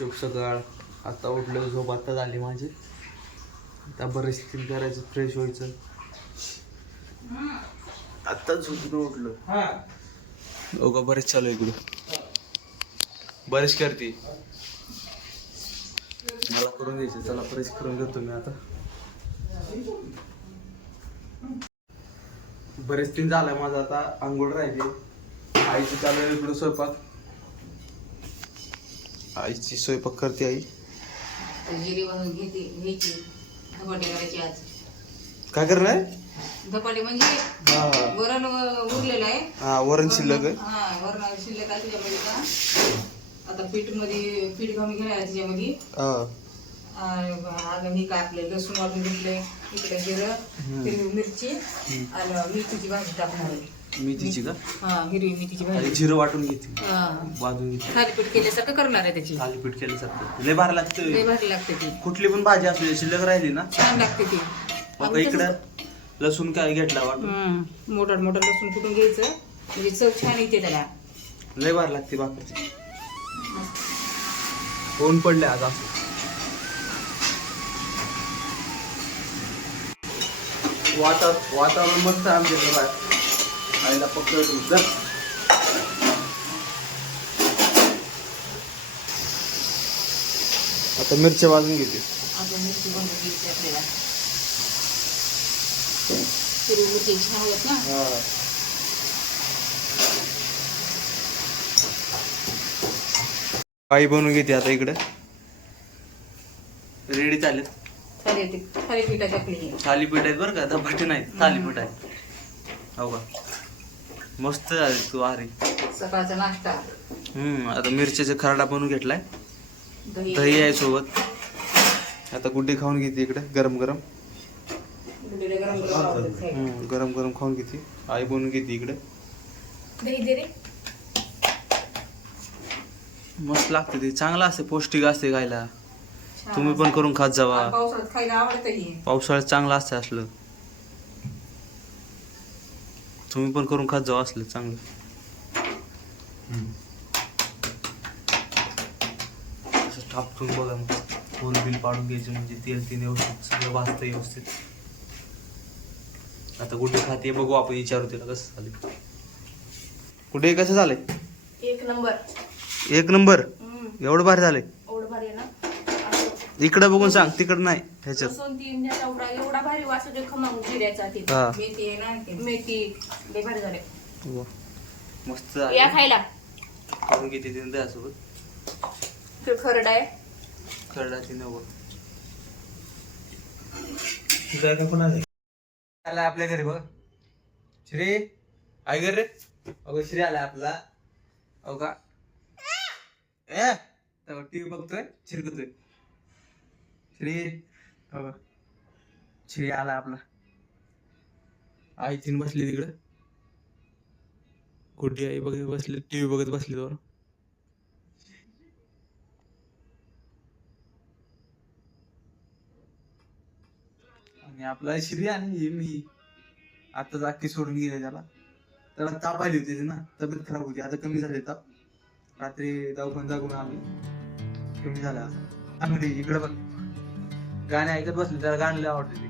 शुभ सकाळ. आता उठलो, झोप आता झाली माझी. आता बरेच स्किन करायचं, फ्रेश व्हायचं. आता झोपून उठलो. हो का, बरेच चालू आहे इकडं. बरेच करते मला करून द्यायचं. चला बरेच करून घेतो मी आता. बरेच दिन झालाय माझा. आता आंघोळ राहिली. आईची चालू आहे इकडं स्वयंपाक. आईची स्वयंपाक करते आई. जिरी बनवून घ्यायची धपाटे करायचे आज. काय करणार? धपाटे म्हणजे वरण उरलेलं आहे. हा, वरण शिल्लक आहे. हा, वरण शिल्लक आहे त्याच्यामध्ये का आता पीठ घालून घेणार त्याच्यामध्ये. हे काय आपले लसूण वाटून घेतले, इकडे जिरं, हिरवी मिरची आणि मेथीची भाजी टाकणार आहे. मेथीची का? हा, हिरवी मेथीची भाजी. जिरं वाटून घेते, हा, वाजून घेते. थालीपीठ केल्यासारखं करणार आहे त्याची. थालीपीठ केल्यासारखं लय भारी लागतं. लय भारी लागते ती. कुठली पण भाजी असली शिल्लक राहिली ना छान लागते ती. बघा इकडं लसूण काय घेतला वाटून. मोठा मोठा लसूण कुटून घ्यायचं म्हणजे चव छान येते त्याला. लय भारी लागते भाकरची. ऊन पडले आज असं. वातावरण मस्त आहे आमच्याकडे बाहेर. आईला पकडतो. आता मिरच्या वाजून घेते. आपण मिरची बनवून घ्यायची आपल्याला. हिरवी मिरची छान होत ना. आई बनवून घेते आता इकडे. रेडी चालेल. थालीपीठाची आपली थालीपीठ आहेत बरं का, धपाटे नाही, थालीपीठ आहे. हो का, मस्त झाले तू. अरे सकाळचा नाश्ता. आता मिरच्याचा खरडा बनवून घेतलाय. दही आहे सोबत. आता गुड्डी खाऊन घेते इकडे गरम गरम. गरम गरम खाऊन घेते. आई बनवून घेते इकडे. दही दे रे. मस्त लागते ते. चांगलं असते, पौष्टिक असते खायला. तुम्ही पण करून खात जावा. पावसाळ्यात खायला आवडतं. पावसाळ्यात चांगलं असतं असलं. तुम्ही पण करून खात जावा असलं चांगलं. असं थापटून बघा मग. होल बिल पाडून घ्यायचं म्हणजे तेल तीन व्यवस्थित सगळं भाजतं व्यवस्थित. आता कुठे खाते बघू आपण, विचारू तिला कसं झाले. कुठे कसं झालंय? एक नंबर. एक नंबर. एवढं भारी झालंय. एवढं भारी आहे ना. इकडं बघून सांग, तिकडं नाही. ह्याच्यात एवढा भारी वास येतो खमंग जिऱ्याचा. मेथी आहे ना, मेथी लय भारी झाले. मस्त या खायला. करून घेते तिने त्यासोबत. खरडा आहे. खरडा तिने आला आपल्या घरी बघ. श्री आई घर रे. अगं श्री आलाय आपला. अहो का टीव्ही बघतोय, चिरकतोय. श्री श्री आला आपला. आई तीन बसली तिकडं. गुड्डी आई बघत बसली, टीव्ही बघत बसली. तर आणि आपला श्री आणि मी आता अख्खी सोडून गेले त्याला ताप आली होती ना, तब्येत खराब होती. आता कमी झाले ताप. रात्री दवाखान्यात जाऊन आम्ही, कमी झाला. आम्ही इकडे पण गाणे ऐकत बसले. त्याला गाणे आवडते.